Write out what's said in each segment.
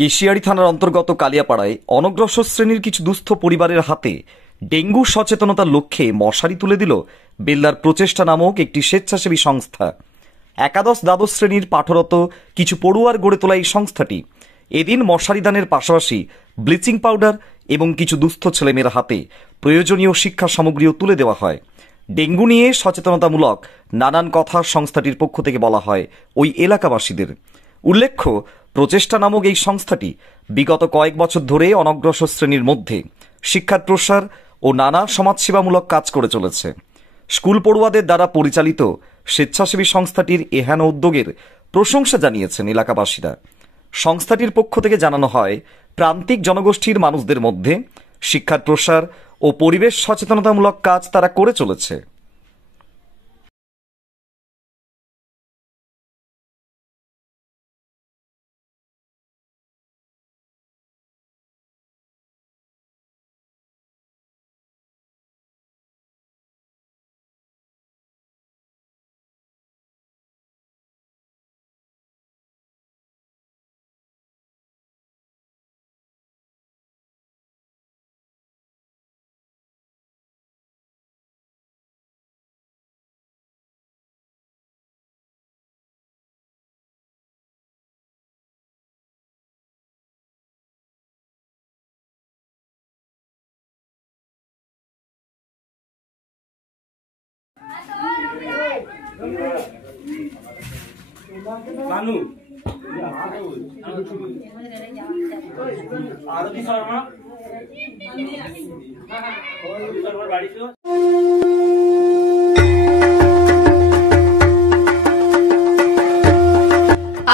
কেশিয়াড়ি থানার অন্তর্গত কালিয়াপাড়ায় অনগ্রসর শ্রেণীর কিছু দুস্থ পরিবারের হাতে ডেঙ্গু সচেতনতার লক্ষ্যে মশারি তুলে দিল বেল্লার প্রচেষ্টা নামক একটি স্বেচ্ছাসেবী সংস্থা। একাদশ দ্বাদশ শ্রেণীর পাঠরত কিছু পড়ুয়ার গড়ে তোলা এই সংস্থাটি এদিন মশারি দানের পাশাপাশি ব্লিচিং পাউডার এবং কিছু দুস্থ ছেলেমেয়ের হাতে প্রয়োজনীয় শিক্ষা সামগ্রীও তুলে দেওয়া হয়। ডেঙ্গু নিয়ে সচেতনতামূলক নানান কথা সংস্থাটির পক্ষ থেকে বলা হয় ওই এলাকাবাসীদের। উল্লেখ্য, প্রচেষ্টা নামক এই সংস্থাটি বিগত কয়েক বছর ধরে অনগ্রসর শ্রেণীর মধ্যে শিক্ষার প্রসার ও নানা সমাজসেবামূলক কাজ করে চলেছে। স্কুল পড়ুয়াদের দ্বারা পরিচালিত স্বেচ্ছাসেবী সংস্থাটির এহেন উদ্যোগের প্রশংসা জানিয়েছেন এলাকাবাসীরা। সংস্থাটির পক্ষ থেকে জানানো হয়, প্রান্তিক জনগোষ্ঠীর মানুষদের মধ্যে শিক্ষার প্রসার ও পরিবেশ সচেতনতামূলক কাজ তারা করে চলেছে। মানু আরতি শর্মা বাড়ি ছিল।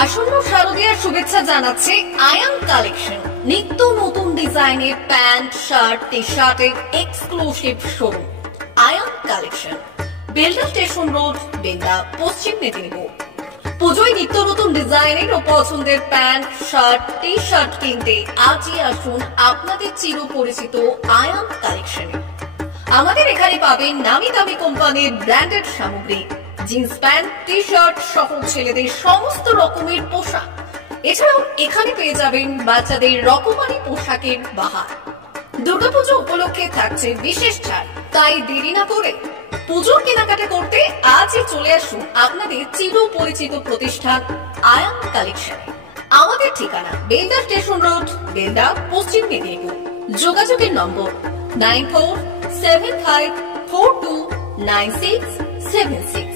আসন্ন শারদীয়ার শুভেচ্ছা জানাচ্ছে আয়ান কালেকশন। নিত্য নতুন ডিজাইনের প্যান্ট, শার্ট, টি শার্টের exclusive showroom Ayan collection, Belda station road, Belda, Paschim Medinipur. পুজোয় নিত্য নতুন ডিজাইনের ও পছন্দের প্যান্ট, শার্ট, টি শার্ট কিনতে আজই আসুন আপনাদের চির পরিচিত আয়ান কালেকশনে। আমাদের এখানে পাবেন নামি দামি কোম্পানির ব্র্যান্ডেড সামগ্রী, জিন্স প্যান্ট, টি শার্ট সহ ছেলেদের সমস্ত রকমের পোশাক। এছাড়াও এখানে পেয়ে যাবেন বাচ্চাদের রকমারি পোশাকের বাহার। দুর্গাপুজো উপলক্ষে থাকছে বিশেষ ছাড়, তাই দেরি না করে পুজোর কেনাকাটা করতে আজই চলে আসুন আপনাদের চির পরিচিত প্রতিষ্ঠান আয়ান কালেকশনে। আমাদের ঠিকানা বেলদা স্টেশন রোড, বেলদা, পশ্চিম মেদিনীপুর। যোগাযোগের নম্বর 9475429676।